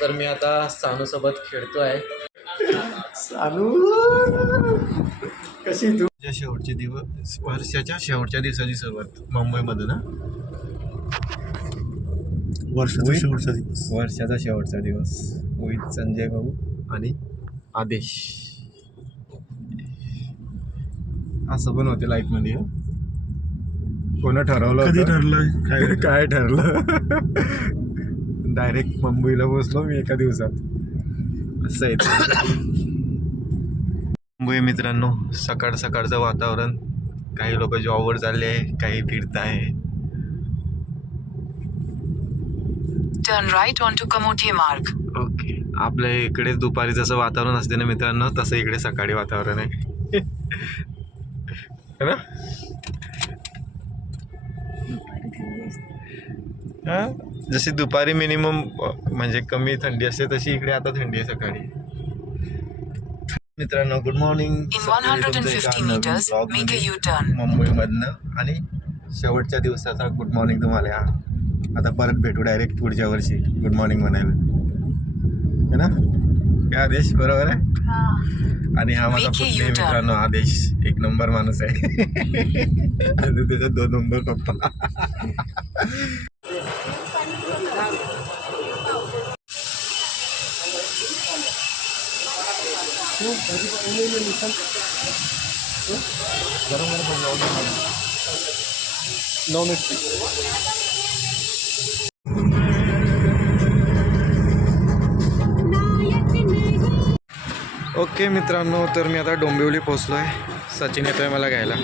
तर मी आता सानू सोबत खेळतोय. सानू कशी तू? शेवटचे दिवस, वर्षाच्या शेवटच्या दिवसाची सुरुवात मुंबईमध्ये ना. वर्षाचा शेवटचा दिवस होईल. संजय भाऊ आणि आदेश असं पण होते लाईफ मध्ये. कोण ठरवलं? कधी ठरलं? काय ठरलं? डायरेक्ट मुंबईला पोचलो मी एका दिवसात. असं आहे मुंबई मित्रांनो. सकाळ सकाळचं वातावरण. काही लोक जॉबवर चालले आहे, काही फिरत आहे. टर्न राईट ऑन टू कमोठी मार्ग. ओके. आपल्या इकडे दुपारी जसं वातावरण असते ना मित्रांनो, तसं इकडे सकाळी वातावरण आहे. है ना? हा, जशी दुपारी मिनिमम म्हणजे कमी थंडी असते, तशी इकडे आता थंडी आहे सकाळी. मित्रांनो good morning. In 150 meters, make a U-turn. मुंबईमधनं आणि शेवटच्या दिवसाचा गुड मॉर्निंग तुम्हाला. आता परत भेटू डायरेक्ट पुढच्या वर्षी गुड मॉर्निंग म्हणायला, है ना? काय आदेश बरोबर आहे? आणि हा माझा पुतणी मित्रांनो आदेश एक नंबर माणूस आहे. आणि त्याचा 2 नंबर पप्पा. ओके मित्रांनो, तर मी आता डोंबिवली पोचलो आहे. सचिन येतोय मला घ्यायला.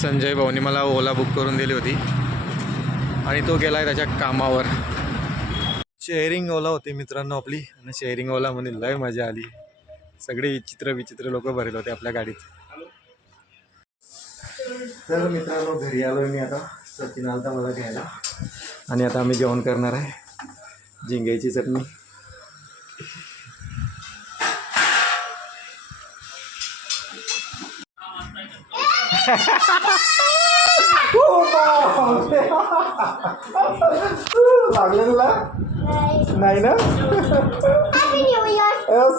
संजय भाऊनी मला ओला बुक करून दिली होती आणि तो गेला आहे त्याच्या कामावर. शेअरिंग ओला होती मित्रांनो आपली, आणि शेअरिंग ओला म्हणून लय मजा आली. सगळे विचित्र लोक भरले होते आपल्या गाडीत. तर मित्रांनो घरी आलोय मी आता. सचिन आलता मला घ्यायला आणि आता आम्ही जेवण करणार आहे. झिंग्याची चटणी. लागलं तुला? नाही ना?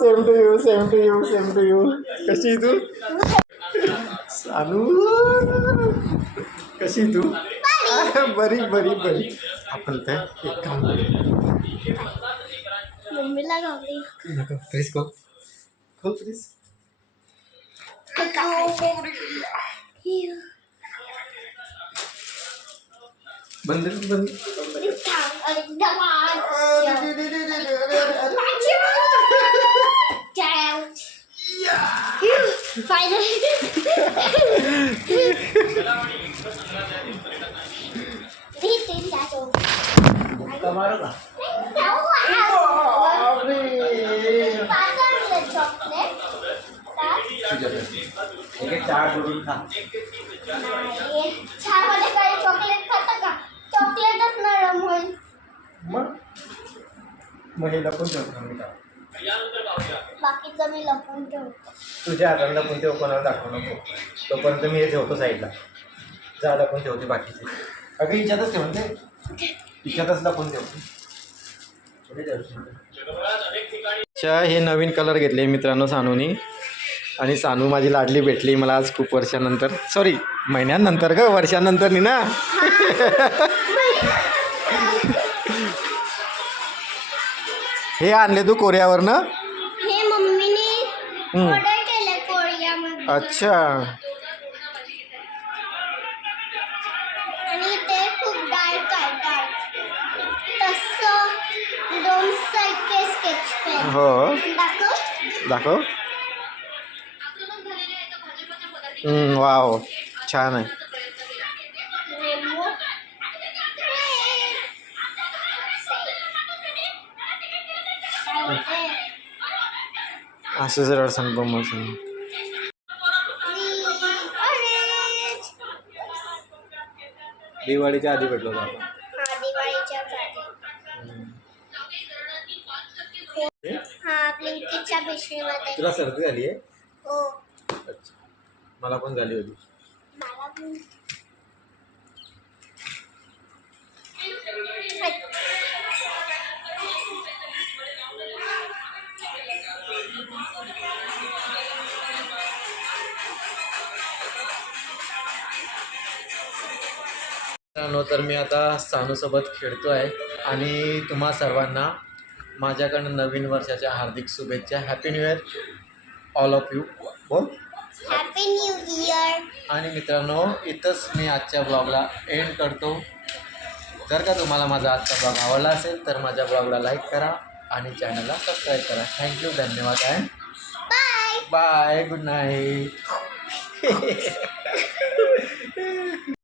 Same to you. कशी तू? सानू कशी तू? बरी. आपण काय एक काम करू. फ्रीज खोल फ्रीज. बंद. चार जोडून खा. चॉकलेट खाता का? चॉकलेटच नरम होईल. मग हे लपून ठेवतो मी का? बाकीचं मी लपून ठेवतो. तुझ्या हाताने लपून ठेव, कोणाला दाखवू नको. तोपर्यंत मी हे ठेवतो साईडला. जा लपून ठेवते बाकीचे. अगं हिच्यातच ठेवते, हिच्यातच लपून ठेवते. हे नवीन कलर घेतले मित्रांनो सानूनी. आणि सानू माझी लाडली भेटली मला आज खूप वर्षानंतर. सॉरी महिन्यानंतर ग, वर्षानंतर नी ना. हे आणले तू कोरियावरनं? हे मम्मीने ऑर्डर केले कोरियामध्ये. अच्छा. आणि ते खूप डार्क आहे. तसं 2 साइडचे स्केच पेन. हो दाखव. वाव छान आहे. असं जर सांगतो मग दिवाळीच्या आधी भेटलो होतो आपण. तुला सर्दी झाली आहे? हो. अच्छा, मला पण झाली होती. मला पण मित्रांनो, तर मी आता सानूसोबत खेळतो आहे आणि तुम्हा सर्वांना माझ्याकडनं नवीन वर्षाच्या हार्दिक शुभेच्छा. Happy new year all of you. बोल. Happy new year. आणि मित्रांनो, इथंच मी आजच्या ब्लॉगला एंड करतो. जर का तुम्हाला माझा आजचा ब्लॉग आवडला असेल तर माझ्या ब्लॉगला लाईक करा आणि चॅनलला सबस्क्राईब करा. थँक्यू, धन्यवाद and bye. Bye. Good night.